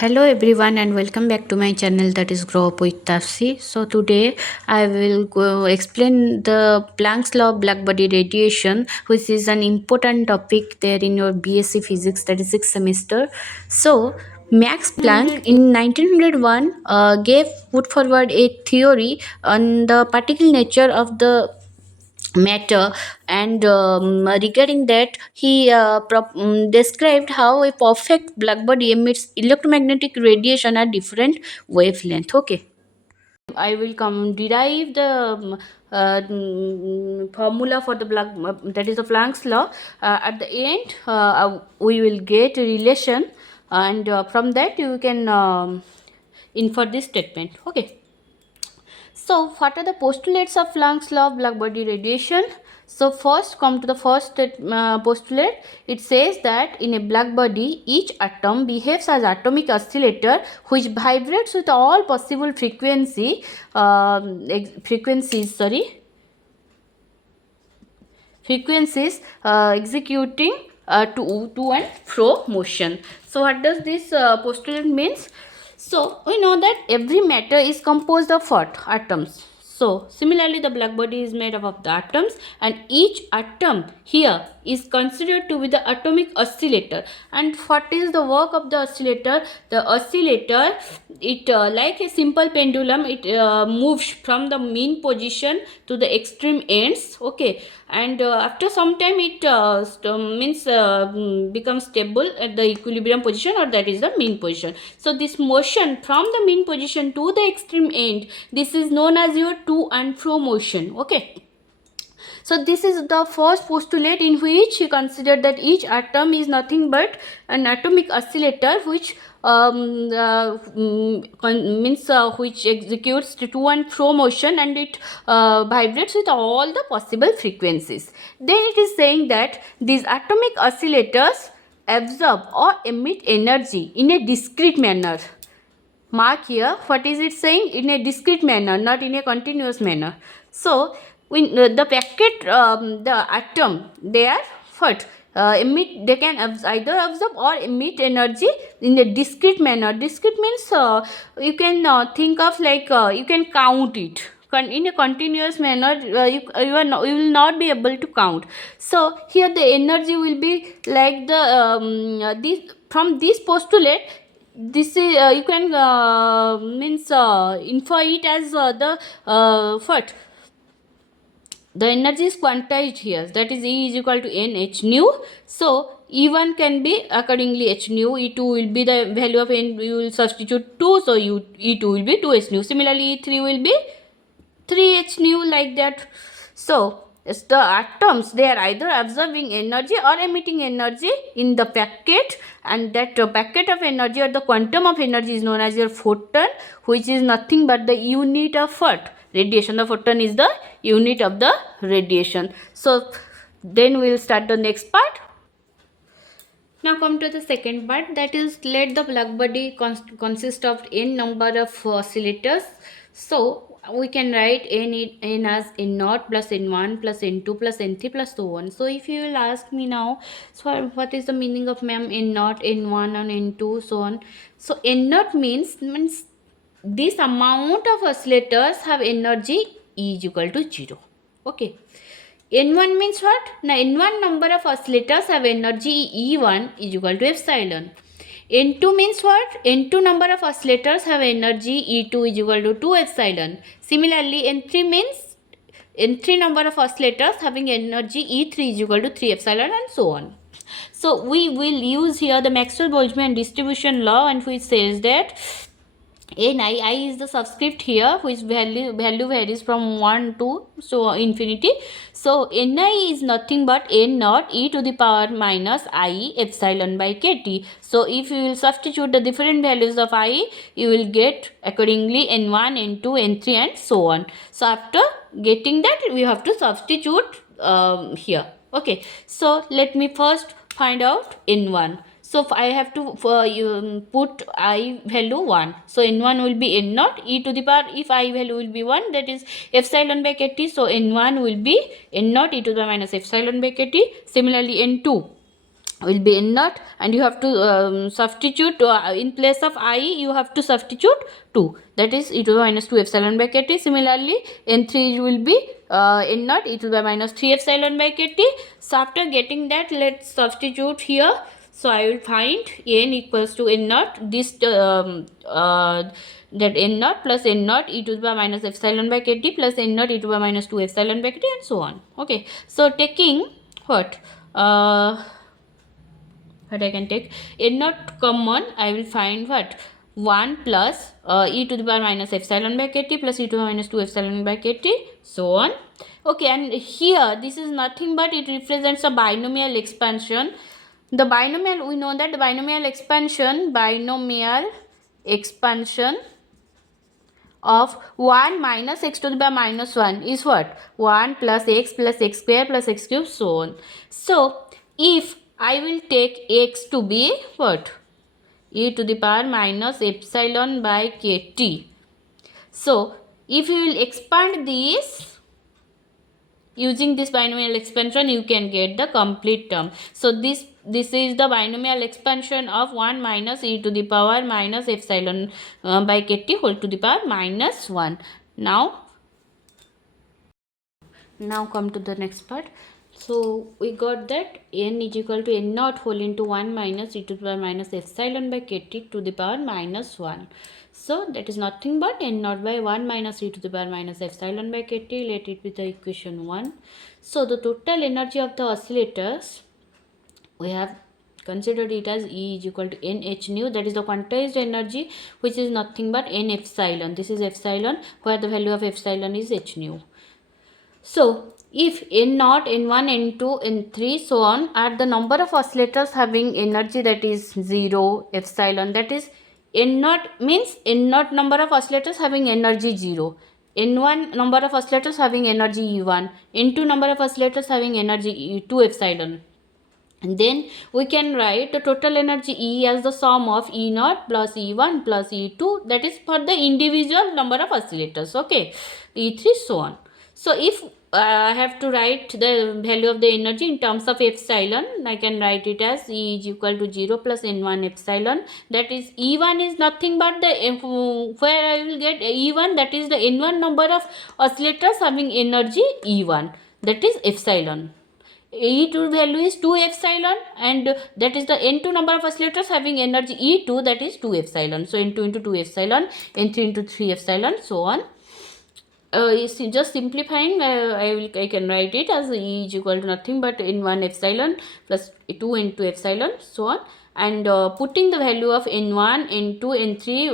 Hello everyone and welcome back to my channel, that is Grow Up with Tafsi. So today I will go explain the Planck's law of black body radiation, which is an important topic there in your BSc Physics, that is 6th semester. So Max Planck in 1901 gave put forward a theory on the particle nature of the matter, and regarding that he described how a perfect black body emits electromagnetic radiation at different wavelength. Okay, I will come derive the formula for the black, that is the Planck's law. At the end we will get a relation, and from that you can infer this statement. Okay, so, what are the postulates of Planck's law of black body radiation? So, first come to the first postulate. It says that in a black body, each atom behaves as atomic oscillator which vibrates with all possible frequencies executing to and fro motion. So, what does this postulate means? So, we know that every matter is composed of what? Atoms. So, similarly, the black body is made up of the atoms, and each atom here is considered to be the atomic oscillator. And what is the work of the oscillator? The oscillator, it like a simple pendulum, it moves from the mean position to the extreme ends. Okay, and after some time it becomes stable at the equilibrium position, or that is the mean position. So this motion from the mean position to the extreme end, this is known as your to and fro motion. Okay, so this is the first postulate in which he considered that each atom is nothing but an atomic oscillator which which executes to and fro motion, and it vibrates with all the possible frequencies. Then it is saying that these atomic oscillators absorb or emit energy in a discrete manner. Mark here, what is it saying? In a discrete manner, not in a continuous manner. So when the packet, the atom, they are what? Emit, they can either absorb or emit energy in a discrete manner. Discrete means you can think of like you can count it. In a continuous manner, you will not be able to count. So here the energy will be like the this, from this postulate, this is you can infer it as the what, the energy is quantized here, that is E is equal to n h nu. So E1 can be accordingly h nu, E2 will be the value of n, you will substitute 2, so E2 will be 2h nu. Similarly E3 will be 3h nu, like that. So the atoms, they are either absorbing energy or emitting energy in the packet, and that packet of energy or the quantum of energy is known as your photon, which is nothing but the unit of what? Radiation. The photon is the unit of the radiation. So then we will start the next part. Now come to the second part, that is, let the black body consist of n number of oscillators. So we can write n as n0 plus n1 plus n2 plus n3 plus so on. So if you will ask me now, so what is the meaning of ma'am n0, n1 and n2 so on? So n0 means this amount of oscillators have energy E is equal to 0. Okay. N1 means what? Now N1 number of oscillators have energy E1 is equal to epsilon. N2 means what? N2 number of oscillators have energy E2 is equal to 2 epsilon. Similarly, N3 means N3 number of oscillators having energy E3 is equal to 3 epsilon, and so on. So we will use here the Maxwell-Boltzmann distribution law, and which says that I is the subscript here, which value varies from 1 to so infinity. So Ni is nothing but n naught e to the power minus I epsilon by kt. So if you will substitute the different values of I, you will get accordingly n1, n2, n3 and so on. So after getting that, we have to substitute here. Okay, so let me first find out n1. So I have to put I value 1. So n1 will be n naught e to the power, if I value will be 1, that is epsilon by kt. So n1 will be n naught e to the minus epsilon by kt. Similarly n2 will be n naught, and you have to substitute in place of I you have to substitute 2, that is e to the minus 2 epsilon by kt. Similarly n3 will be n naught e to the minus 3 epsilon by kt. So after getting that, let's substitute here. So I will find n equals to n naught, this that n naught plus n naught e to the minus epsilon by kt plus n naught e to the minus 2 epsilon by kt, and so on. Okay, so taking what I can take n naught common, I will find what 1 plus e to the power minus epsilon by kt plus e to the minus 2 epsilon by kt, so on. Okay, and here this is nothing but it represents a binomial expansion. The binomial, we know that the binomial expansion of 1 minus x to the power minus 1 is what 1 plus x square plus x cube, so on. So if I will take x to be what e to the power minus epsilon by kt. So if you will expand this using this binomial expansion, you can get the complete term. So this is the binomial expansion of 1 minus e to the power minus epsilon by kt whole to the power minus 1. Now come to the next part. So we got that n is equal to n naught whole into 1 minus e to the power minus epsilon by kt to the power minus 1. So that is nothing but n naught by 1 minus e to the power minus epsilon by kt. Let it be the equation 1. So the total energy of the oscillators, we have considered it as E is equal to n h nu, that is the quantized energy, which is nothing but n epsilon. This is epsilon, where the value of epsilon is h nu. So if n naught, n1, n2, n3, so on are the number of oscillators having energy that is 0, epsilon, that is n naught means n naught number of oscillators having energy 0, n1 number of oscillators having energy E1, n2 number of oscillators having energy E2 epsilon. And then we can write the total energy E as the sum of E naught plus E1 plus E2, that is for the individual number of oscillators, okay, E3, so on. So if I have to write the value of the energy in terms of epsilon, I can write it as E is equal to 0 plus n1 epsilon, that is E1 is nothing but the where I will get E1, that is the n1 number of oscillators having energy E1, that is epsilon. E2 value is 2 epsilon, and that is the n2 number of oscillators having energy E2, that is 2 epsilon. So n2 into 2 epsilon, n3 into 3 epsilon, so on. Just simplifying, I can write it as E is equal to nothing but n1 epsilon plus 2 into epsilon, so on. And putting the value of n1, n2, n3,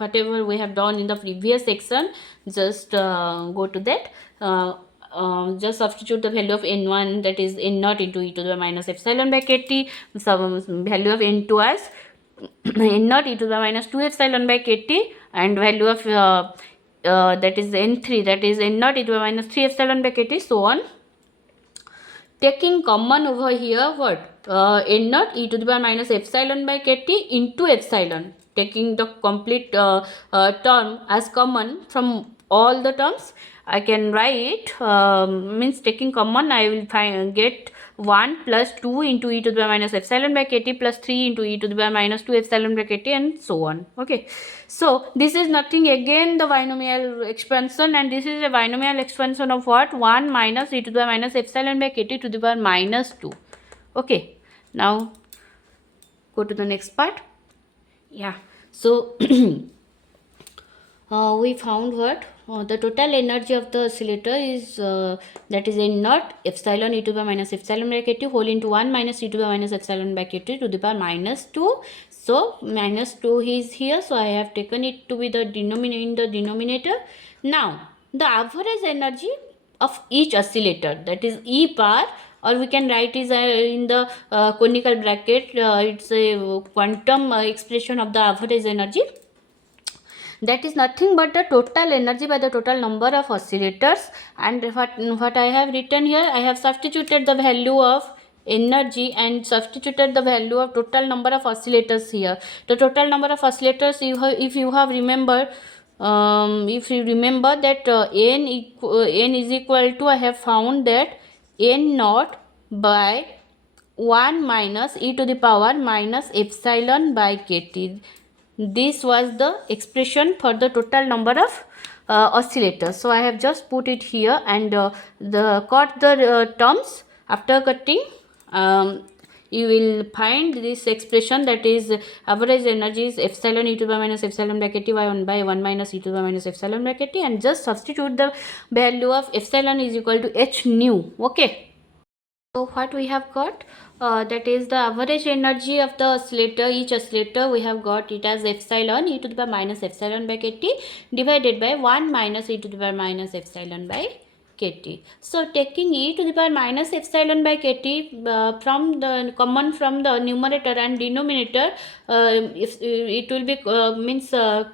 whatever we have done in the previous section, just go to that. Just substitute the value of n1, that is n naught into e to the minus epsilon by kt, some value of n2 as n naught e to the minus 2 epsilon by kt, and value of that is n3, that is n naught e to the minus 3 epsilon by kt, so on. Taking common over here, what n naught e to the power minus epsilon by kt into epsilon, taking the complete term as common from all the terms, I can write means taking common, I will get 1 plus 2 into e to the power minus epsilon by kt plus 3 into e to the power minus 2 epsilon by kt, and so on. Okay, so this is nothing again the binomial expansion, and this is a binomial expansion of what 1 minus e to the power minus epsilon by kt to the power minus 2. Okay, now go to the next part. Yeah, so we found what the total energy of the oscillator is that is n naught epsilon e to the power minus epsilon by kt whole into 1 minus e to the power minus epsilon by kt to the power minus 2. So minus 2 is here, so I have taken it to be the denominator. Now the average energy of each oscillator, that is E bar, or we can write is in the conical bracket, it's a quantum expression of the average energy, that is nothing but the total energy by the total number of oscillators. And what I have written here, I have substituted the value of energy and substituted the value of total number of oscillators here. The total number of oscillators, if you have remembered, if you remember that n is equal to, I have found that n naught by 1 minus e to the power minus epsilon by kt. This was the expression for the total number of oscillators. So I have just put it here and cut the terms. After cutting, you will find this expression, that is average energy is epsilon e to the power minus epsilon by kt by 1 by 1 minus e to the power minus epsilon by kt, and just substitute the value of epsilon is equal to h nu. Okay. So what we have got, that is the average energy of the oscillator. Each oscillator we have got it as epsilon e to the power minus epsilon by kt divided by 1 minus e to the power minus epsilon by kt. So taking e to the power minus epsilon by kt from the common from the numerator and denominator, if it will be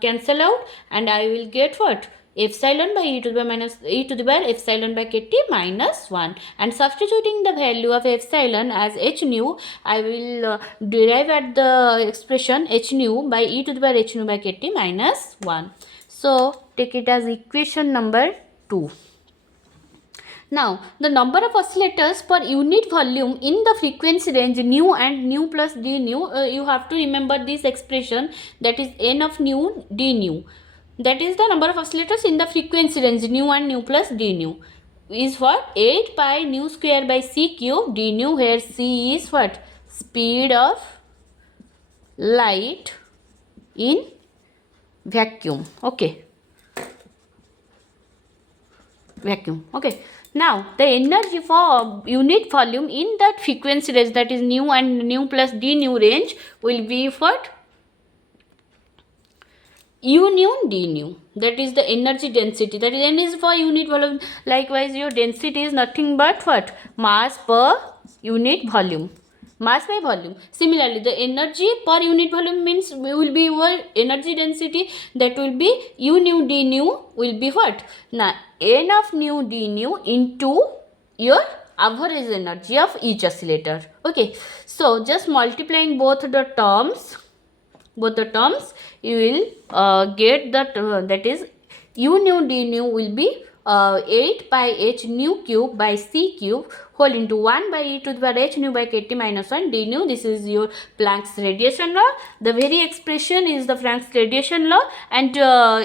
cancel out, and I will get what? Epsilon by e to the power minus e to the power epsilon by kt minus 1, and substituting the value of epsilon as h nu, I will derive at the expression h nu by e to the power h nu by kt minus 1. So take it as equation number 2. Now, the number of oscillators per unit volume in the frequency range nu and nu plus d nu, you have to remember this expression, that is n of nu d nu. That is the number of oscillators in the frequency range nu and nu plus d nu is what? 8 pi nu square by c cube d nu, where c is what? Speed of light in vacuum. Okay. Vacuum. Okay. Now, the energy for unit volume in that frequency range, that is nu and nu plus d nu range, will be what? U nu d nu. That is the energy density. That is n is for unit volume. Likewise, your density is nothing but what? Mass per unit volume. Mass by volume. Similarly, the energy per unit volume means will be your energy density, that will be U nu d nu will be what? Now, n of nu d nu into your average energy of each oscillator. Okay. So, just multiplying both the terms, you will get that, that is U nu d nu will be 8 pi h nu cube by c cube whole into 1 by e to the power h nu by kt minus 1 d nu. This is your Planck's radiation law. The very expression is the Planck's radiation law, and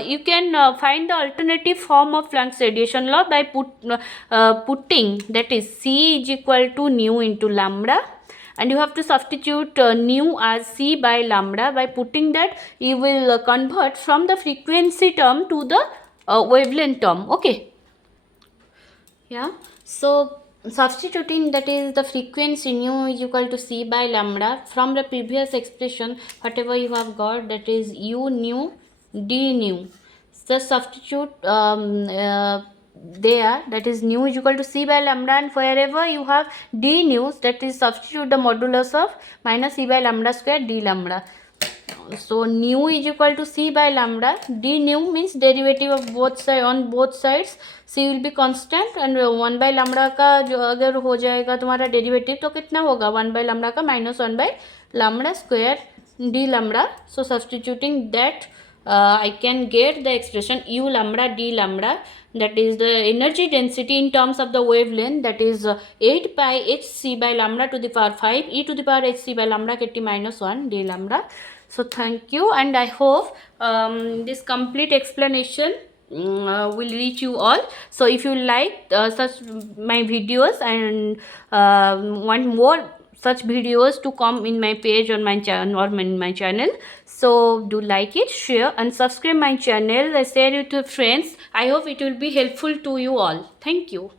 you can find the alternative form of Planck's radiation law by putting, that is c is equal to nu into lambda, and you have to substitute nu as c by lambda. By putting that, you will convert from the frequency term to the wavelength term. Okay. Yeah. So substituting, that is the frequency nu is equal to c by lambda from the previous expression, whatever you have got, that is u nu d nu. So substitute there, that is nu is equal to c by lambda, and wherever you have d nu, that is substitute the modulus of minus c by lambda square d lambda. So nu is equal to c by lambda, d nu means derivative of both side, on both sides c will be constant, and 1 by lambda का जो अगर हो जाएगा तुम्हारा derivative तो कितना होगा? 1 by lambda का minus 1 by lambda square d lambda. So substituting that, I can get the expression u lambda d lambda, that is the energy density in terms of the wavelength, that is 8 pi h c by lambda to the power 5 e to the power h c by lambda kt minus 1 d lambda. So thank you, and I hope this complete explanation will reach you all. So if you like such my videos and want more such videos to come in my page on my channel or in my channel, so do like it, share and subscribe my channel, share it to friends. I hope it will be helpful to you all. Thank you.